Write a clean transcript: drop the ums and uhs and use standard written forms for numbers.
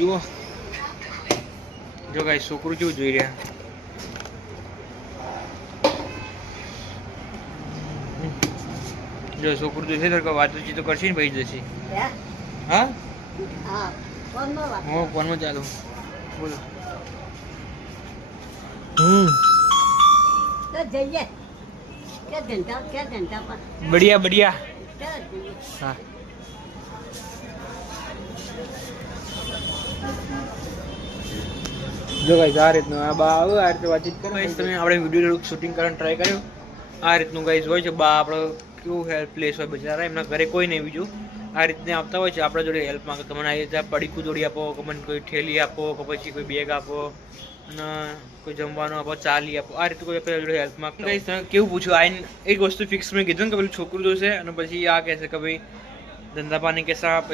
જુઓ જો ગાઈસ છોકરું કેવું જોઈ રહ્યા. જો છોકરું જોઈશે તો વાતચીત તો કરશે ને ભાઈ જશે. હા હું ફોનમાં ચાલુ બોલો. बढ़िया बढ़िया. हाँ જો ગાઈસ આ રીતનું આ બા આવે આ રીતે વાતચીત કરો. ગાઈસ તમે આપણે વિડિયો શૂટિંગ કરવાનો ટ્રાય કર્યો. આ રીતનું ગાઈસ હોય છે. બા આપણો કેવું હેલ્પલેસ હોય બિચારા, એમના ઘરે કોઈ નહીં બીજું. આ રીતને આવતા હોય છે આપણા જોડે હેલ્પ માંગે. તમને આ રીતે પડીકું જોડી આપો, તમને કોઈ ઠેલી આપો, કે પછી કોઈ બેગ આપો, અને કોઈ જમવાનું આપો, ચાલી આપો. આ રીતે કોઈ આપણા જોડે હેલ્પ માંગતા ગાઈસ તમે કેવું પૂછ્યું આઈને એક વસ્તુ ફિક્સ મેં કીધું ને કે પેલું છોકરું જોશે અને પછી આ કહેશે કે ભાઈ ધંધા પાણી કેસા